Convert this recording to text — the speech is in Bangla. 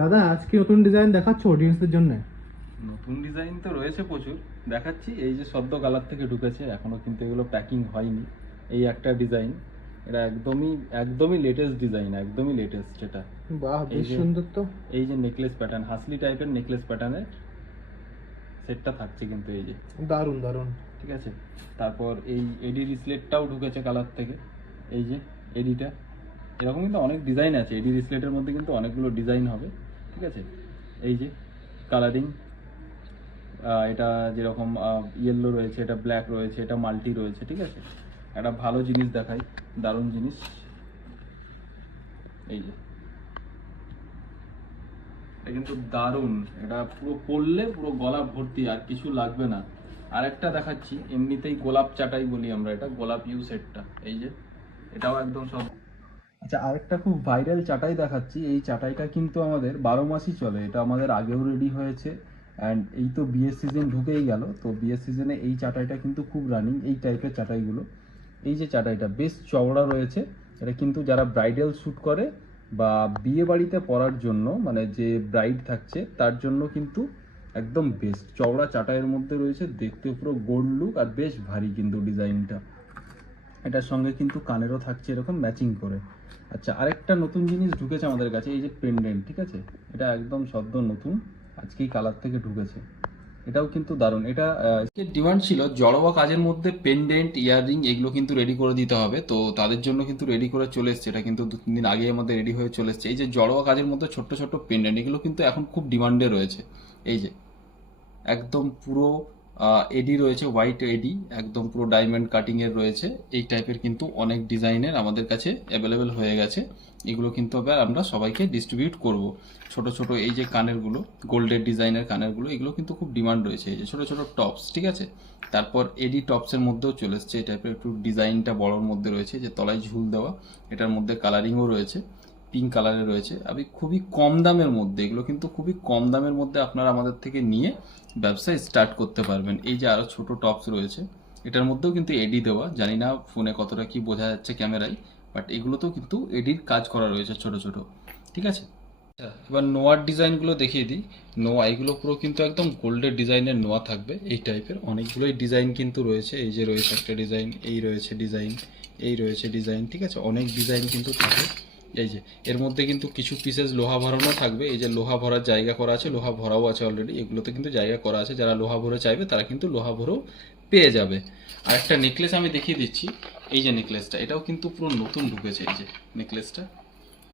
দাদা আজকে নতুন ডিজাইন দেখাচ্ছ অডিয়েন্সদের জন্য? নতুন ডিজাইন তো রয়েছে প্রচুর, দেখাচ্ছি। এই যে সদ্য কালার থেকে ঢুকেছে, এখনো কিন্তু এগুলো প্যাকিং হয়নি। এই একটা ডিজাইন, এটা একদমই একদমই লেটেস্ট ডিজাইন, একদমই লেটেস্ট। এটা বাহ, বেশ সুন্দর তো। এই যে নেকলেস প্যাটার্ন, হাসলি টাইপের নেকলেস প্যাটার্নের সেটটা থাকছে কিন্তু, এই যে দারুণ দারুণ। ঠিক আছে। তারপর এই এডি রিসলেটটাও ঢুকেছে কালার থেকে। এই যে এডিটা, এরকম কিন্তু অনেক ডিজাইন আছে। এডি রিসলেটের মধ্যে কিন্তু অনেকগুলো ডিজাইন হবে, ঠিক আছে। এই যে কালারিং, এটা যেরকম ইয়েলো রয়েছে, এটা ব্ল্যাক রয়েছে, এটা মাল্টি রয়েছে, ঠিক আছে। একটা ভালো জিনিস দেখাই, দারুণ জিনিস। এই যে এটা কিন্তু দারুণ, এটা পুরো পরলে পুরো গলা ভর্তি, আর কিছু লাগবে না। আরেকটা দেখাচ্ছি, এমনিতেই গোলাপ চাটাই বলি আমরা, এটা গোলাপ ইউ সেটটা। এই যে এটাও একদম সব। আচ্ছা, আরেকটা খুব ভাইরাল চাটাই দেখাচ্ছি। এই চাটাইটা কিন্তু আমাদের 12 মাসই চলে, এটা আমাদের আগেও রেডি হয়েছে। অ্যান্ড এই তো বিয়ের সিজন ঢুকেই গেল, তো বিয়ের সিজনে এই চাটাইটা কিন্তু খুব রানিং, এই টাইপের চাটাইগুলো। এই যে চাটাইটা বেশ চওড়া রয়েছে, এটা কিন্তু যারা ব্রাইডাল শ্যুট করে বা বিয়ে বাড়িতে পরার জন্য, মানে যে ব্রাইড থাকছে তার জন্য কিন্তু একদম বেস্ট। চওড়া চাটাইয়ের মধ্যে রয়েছে, দেখতে পুরো গোল্ড লুক, আর বেশ ভারী কিন্তু ডিজাইনটা। এটার সঙ্গে কিন্তু কানেরও থাকছে এরকম ম্যাচিং করে। আচ্ছা, আরেকটা নতুন জিনিস ঢুকেছে আমাদের কাছে, এই যে পেন্ডেন্ট, ঠিক আছে। এটা একদম সদ্য নতুন, আজকেই কালার থেকে ঢুকেছে। এটাও কিন্তু দারুণ। এটা ডিমান্ড ছিল জড়োয়া কাজের মধ্যে পেন্ডেন্ট, ইয়াররিং এগুলো কিন্তু রেডি করে দিতে হবে, তো তাদের জন্য কিন্তু রেডি করে চলে এসছে। এটা কিন্তু 2-3 দিন আগে আমাদের রেডি হয়ে চলে এসছে। এই যে জড়োয়া কাজের মধ্যে ছোট্ট ছোট্ট পেন্ডেন্ট, এগুলো কিন্তু এখন খুব ডিমান্ডে রয়েছে। এই যে একদম পুরো এডি রয়েছে, হোয়াইট এডি, একদম পুরো ডায়মন্ড কাটিং এর রয়েছে। এই টাইপের কিন্তু অনেক ডিজাইনের আমাদের কাছে অ্যাভেলেবেল হয়ে গেছে। এগুলো কিন্তু আবার আমরা সবাইকে ডিস্ট্রিবিউট করব। ছোট ছোট এই যে কানেরগুলো, গোল্ডের ডিজাইনের কানেরগুলো, এগুলো কিন্তু খুব ডিমান্ড রয়েছে। এই যে ছোট ছোট টপস, ঠিক আছে। তারপর এডি টপসের মধ্যেও চলে এসছে এই টাইপের, একটু ডিজাইনটা বড়োর মধ্যে রয়েছে, যে তলায় ঝুল দেওয়া। এটার মধ্যে কালারিংও রয়েছে, পিঙ্ক কালারের রয়েছে। আমি খুবই কম দামের মধ্যে, এগুলো কিন্তু খুবই কম দামের মধ্যে আপনারা আমাদের থেকে নিয়ে ব্যবসা স্টার্ট করতে পারবেন। এই যে আরও ছোট টপস রয়েছে, এটার মধ্যেও কিন্তু এডি দেওয়া। জানি না ফোনে কতটা কি বোঝা যাচ্ছে ক্যামেরায়, বাট এগুলোতেও কিন্তু এডির কাজ করা রয়েছে ছোট ছোট, ঠিক আছে। এবার নোয়ার ডিজাইনগুলো দেখিয়ে দিই। নোয়া এগুলো পুরো কিন্তু একদম গোল্ডের ডিজাইনের নোয়া থাকবে। এই টাইপের অনেকগুলোই ডিজাইন কিন্তু রয়েছে। এই যে রয়েছে একটা ডিজাইন, এই রয়েছে ডিজাইন, এই রয়েছে ডিজাইন, ঠিক আছে। অনেক ডিজাইন কিন্তু থাকে। এই যে এর মধ্যে কিন্তু কিছু পিসেস লোহা ভরানো থাকবে। এই যে লোহা ভরার জায়গা করা আছে, লোহা ভরাও আছে অলরেডি। এগুলোতে কিন্তু জায়গা করা আছে, যারা লোহা ভরে চাইবে তারা কিন্তু লোহা ভরেও পেয়ে যাবে। আর একটা নেকলেস আমি দেখিয়ে দিচ্ছি। এই যে নেকলেসটা, এটাও কিন্তু পুরো নতুন ঢুকেছে। এই যে নেকলেসটা,